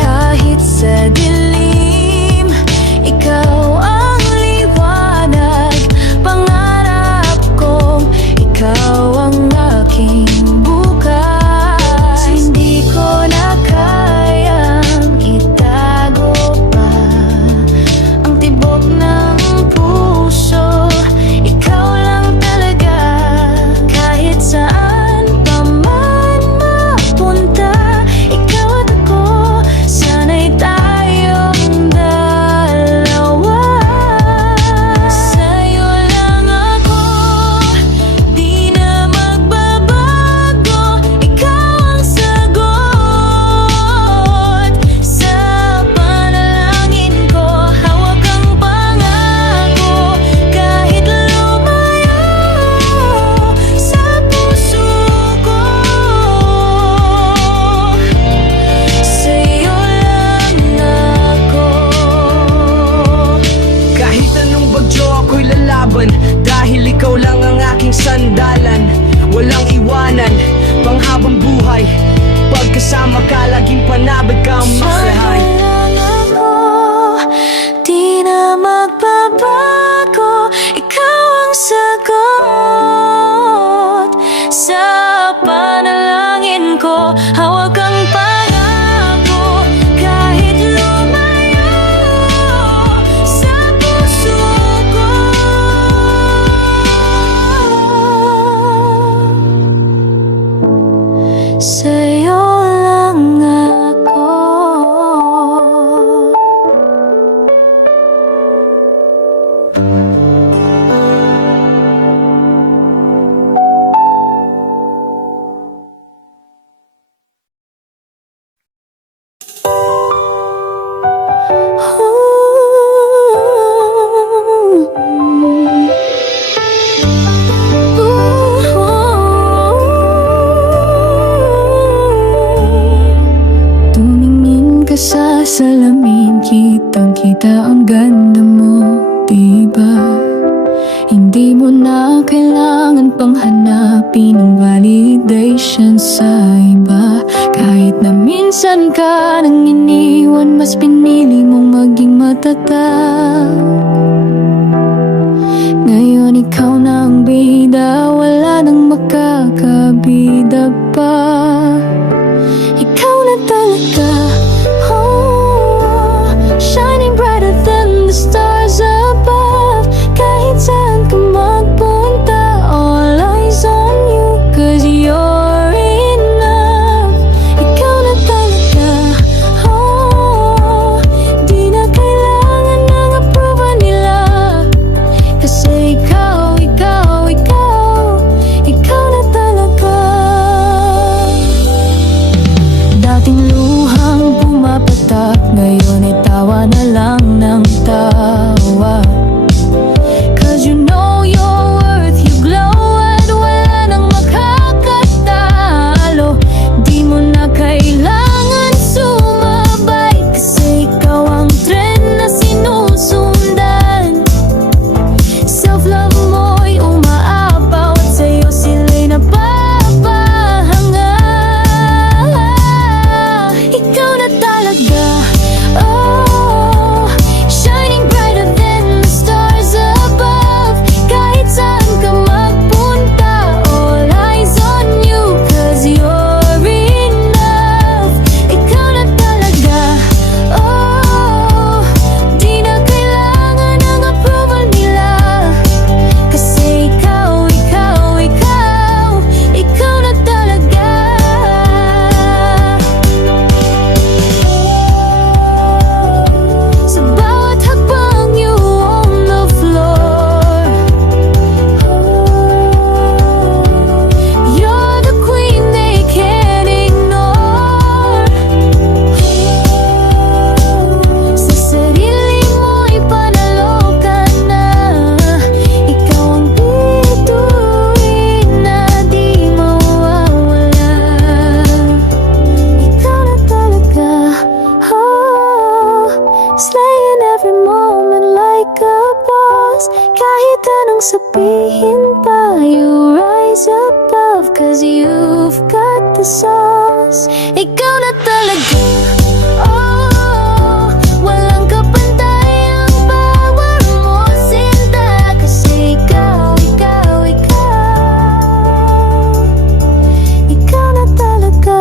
Kahit sa dilim, ikaw ang liwanag. Pangarap kong ikaw ang aking bukas. Hindi ko na kayang itago pa ang tibok ng puso. Ikaw lang talaga. Kahit saan pa man mapunta, ikaw at ako, sana'y tayong dalawa. Sa'yo lang ako, di na magbabago. Ikaw ang sagot sa panalangin ko. Hawak ang pangako kahit lumayo sa puso ko. Sa'yo lang ako. Kahit anong bagyo ako'y lalaban, dahil ikaw lang ang aking sandalan. Walang iwanan, panghabang buhay. Pagkasama ka, laging panabag ka ang masahan. Sa'yo lang ako, di na magbabago. Ikaw ang sagot sa panalangin ko. Hawak ang pangako kahit lumayo sa puso ko. Sa'yo lang ako. Tumingin ka sa salamin, kitang-kita ang ganda mo, diba? Hindi mo na kailangan pang hanapin ang validation sa iba. Kahit na minsan ka nang iniwan, mas pinili mong maging matatag. Ngayon ikaw na ang bida, wala nang makakabida pa. Ikaw na talaga, oh, shining brighter than the stars above. Kahit saan ka magpunta, all eyes on you, 'cause you're enough. Ikaw na talaga, oh, di na kailangan ng approval nila. Kasi ikaw, ikaw, ikaw, ikaw na talaga. love, 'cause you've got the sauce. Ikaw na talaga, oh, walang kapantay ang power mo, sinta. Kasi ikaw na talaga.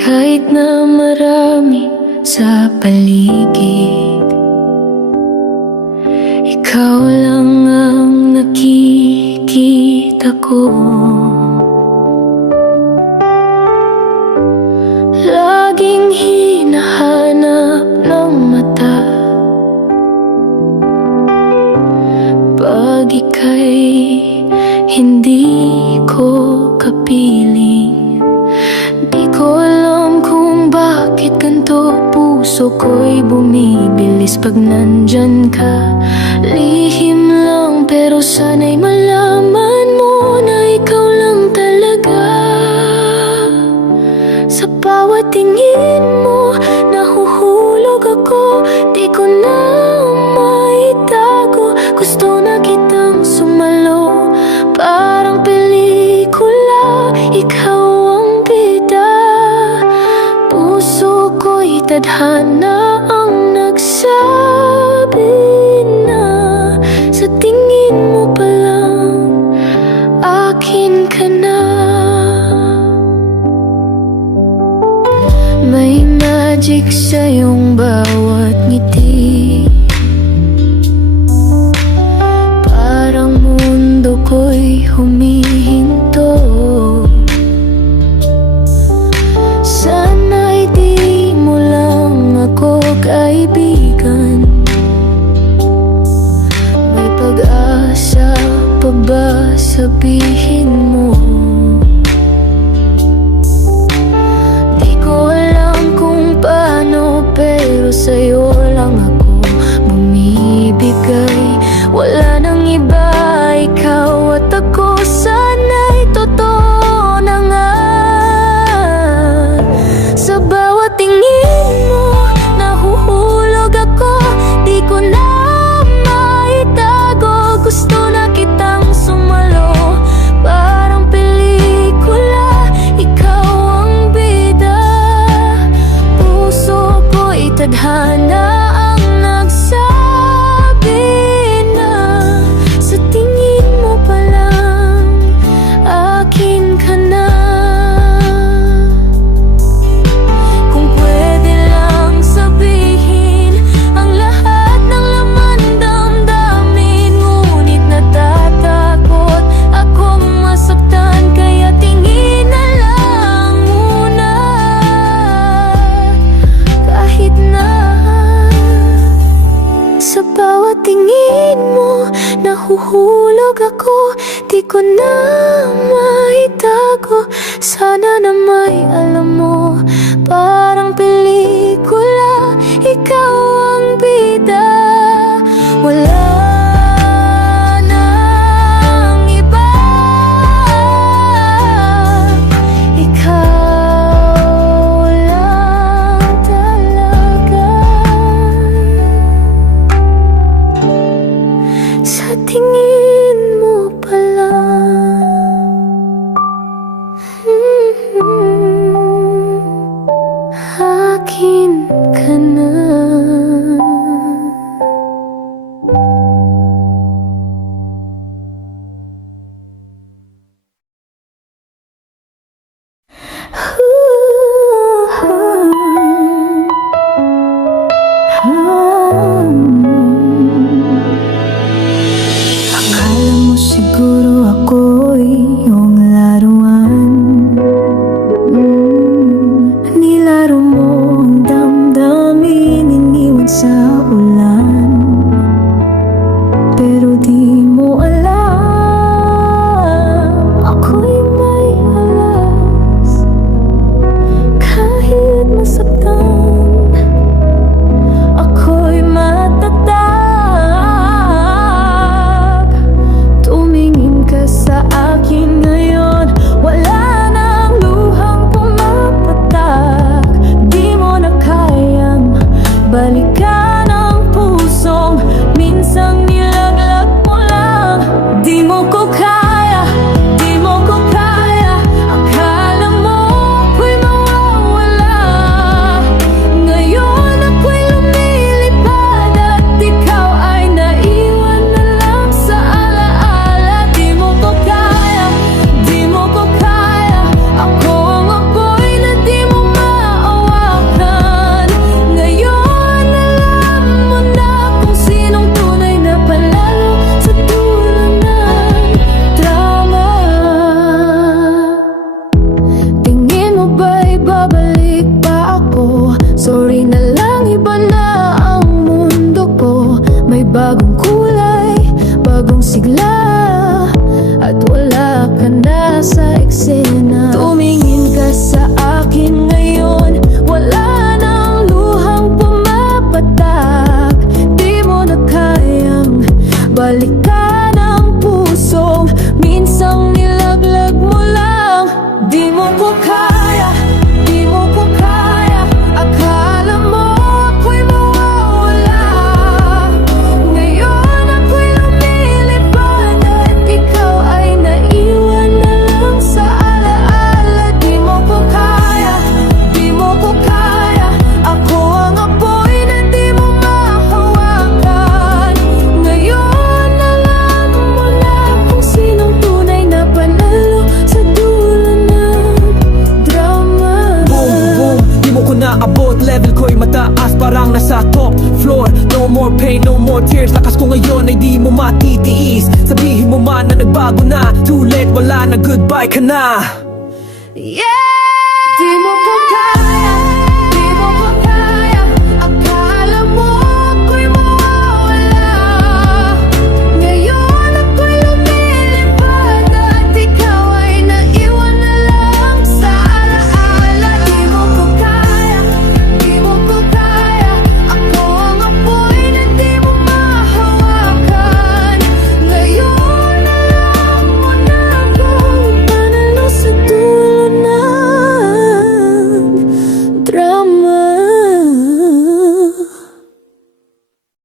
Kahit na marami sa paligid, ikaw lang ang nakikita ko. Laging hinahanap ng mata pag ika'y hindi ko kapiling. Di ko alam kung bakit ganito puso ko'y bumibilis pag nandyan ka. Lihim lang pero sana'y malaman mo na ikaw lang talaga. Sa bawat tingin mo, nahuhulog ako. Di ko na maitago. Gusto na kitang sumalo, parang pelikula. Ikaw ang bida. Puso ko'y tadhana ang nagsabi na sa tingin mo pa lang, akin ka na. May magic sa iyong bawat ngiti, parang mundo ko'y humihinto. Sana'y di mo lang ako kaibigan. May pag-asa pa ba sabihin mo? Pero sa'yo lang ako bumibigay. Wala nang iba, ikaw at ako. Sana'y totoo na nga. Sa bawat tingin mo, nahuhulog ako. Di ko na maitago. Gusto na kitang sumalo, parang pelikula. Ikaw ang bida. Puso tadhana ang nagsabi na sa tingin mo pa lang, akin ka na. Kung pwede lang sabihin ang lahat ng laman damdamin, ngunit natatakot akong masaktan, kaya tingin na lang muna. Kahit na sa bawat tingin mo, nahuhulog ako. Di ko na maitago. Sana na may alam mo, parang pelikula. Ikaw ang bida. Wala nang iba. Ikaw lang talaga. Sa tingin mo pa lang, akin ka na. wala at wala ka na sa eksena. Tumingin ka sa akin ngayon, wala nang luhang pumapatak. Di mo na kayang balikan ang pusong minsang nilaglag mo lang. Di mo ko kaya, di mo ko kaya. Akala mo ako'y mawawala. Ngayon ako'y lumilipad at ikaw ay naiwan na lang sa alaala. Di mo ko kaya, di mo ko kaya. Ako ang apoy na di mo mahawakan. Ngayon alam mo na kung sinong tunay na panalo sa dulo ng drama. Boom, boom, di mo ko naabot. Level ko'y mataas, parang nasa top floor. No more pain, no more tears. Lakas ko ngayon ay di mo matitiis. Sabihin mo man na nagbago na, too late, wala na, goodbye ka na. Yeah!